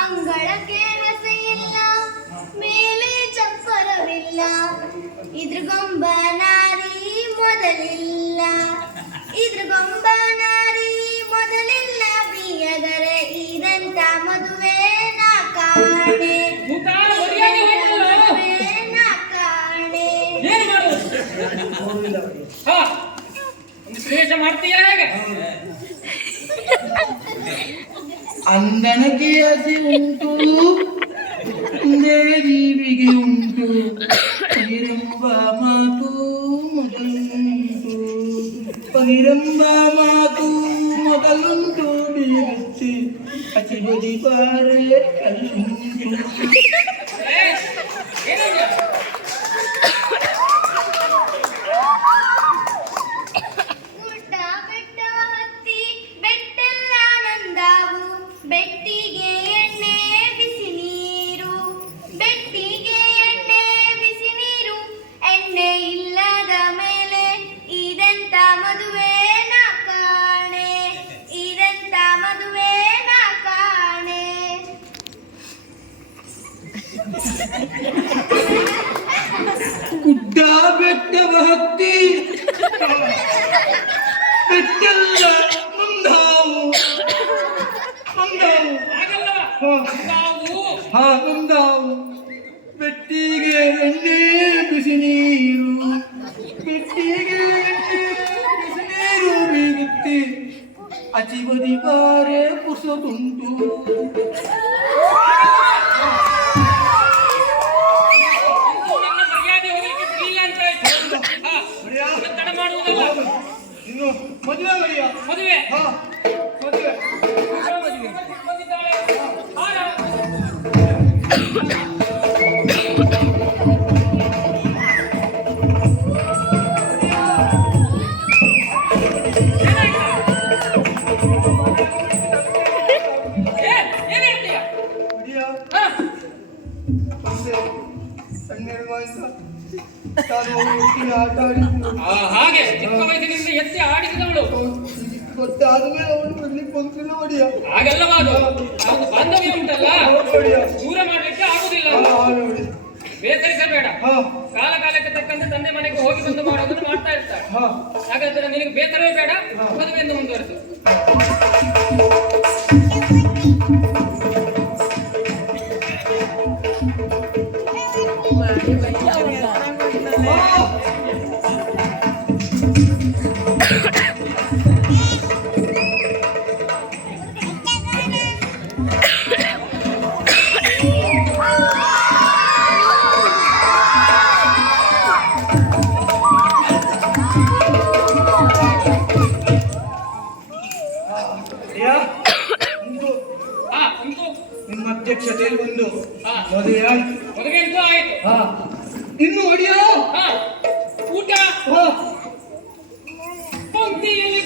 ಅಂಗಳಕ್ಕೆ ಹಸೆಯಿಲ್ಲ, ಮೇಲೆ ಚಪ್ಪರವಿಲ್ಲ, ಇದ್ರಗೊಂಬ ನಾರಿ ಮೊದಲಿಲ್ಲ, ಇದ್ರಗೊಂಬ ನಾರಿ ಮೊದಲಿಲ್ಲ, ಬಿಯದರೆ ಇದಂತ ಮದುವೆ ನಾ ಕಾಣೆ, ನಾ ಕಾಣೆ. ಅಂದನಕ್ಕೆ ಹಸಿ ಉಂಟು, ದೇವಿಗೆ ಉಂಟು, ಪಗಿರಂಬ ಮಾತು ಮೊದಲುಂಟು, ಪಗಿರಂಬ ಮಾತು ಮೊದಲುಂಟು, ಬೀಗುತ್ತಿ ಅತಿ ಬದಿ ಬಾರೆ ಕಲ್ಲುಂಟು. ಬೆಟ್ಟಿಗೆ ಎಣ್ಣೆ ಬಿಸಿ ನೀರು, ಬೆಟ್ಟಿಗೆ ಎಣ್ಣೆ ಬಿಸಿ ನೀರು, ಎಣ್ಣೆ ಇಲ್ಲದ ಮೇಲೆ ಇದೆಂತ ಮದುವೆ ನಾ ಕಾಣೆ, ಇದೆಂತ ಮದುವೆ ನಾ ಕಾಣೆ. ಗುಡ್ಡ ಬೆಟ್ಟವ ಹತ್ತಿ ಬೆಟ್ಟಲ್ಲ ಮುಂದಾವು, ಮುಂದಾವು, ಬೆಟ್ಟಿಗೆ ಎಣ್ಣೆ ಬಿಸಿ ನೀರು, ಬೆಟ್ಟಿಗೆ ಎಣ್ಣೆ ಬಿಸಿ ನೀರು, ಬೀಗುತ್ತಿ ಅಚಿ ಬದಿ ಬಾರೆ ಪುರ್ಸೊತ್ತುಂಟು. ಇನ್ನು ಮದುವೆ ಮದುವೆ ಮದುವೆ ಹಾಗೆ ಚಿಕ್ಕ ವಯಸ್ಸಿನಿಂದ ಎತ್ತಿ ಆಡಿಸಿದವಳು ಗೊತ್ತಾದ್ಮೇಲೆ ಅವಳು ಬರ್ಲಿಕ್ಕೆ ಬಂದಿಲ್ಲ ಒಡಿಯ. ಹಾಗೆಲ್ಲ ಬಾಂಧವ್ಯ ಉಂಟಲ್ಲ, ದೂರ ಮಾಡ್ಲಿಕ್ಕೆ ಆಗುದಿಲ್ಲ. ಬೇಸರಿಸಬೇಡ, ಕಾಲ ಕಾಲಕ್ಕೆ ತಕ್ಕಂತೆ ತಂದೆ ಮನೆಗೆ ಹೋಗಿ ಬಂದು ಮಾಡೋದನ್ನು ಮಾಡ್ತಾ ಇರ್ತಾರೆ. ಹಾಗಾದ್ರೆ ನಿನಗೆ ಬೇಸರವೇ ಬೇಡ, ಮದುವೆಯಿಂದ ಮುಂದುವರೆಸು. ನಿಮ್ಮ ಅಧ್ಯಕ್ಷತೆಯಲ್ಲಿ ಒಂದು ಮದುವೆ ಆಯ್ತು, ಮದುವೆ ಅಂತೂ ಆಯ್ತು. ಇನ್ನು ಒಡಿಯ ಊಟ ಪಂಕ್ತಿಯಲ್ಲಿ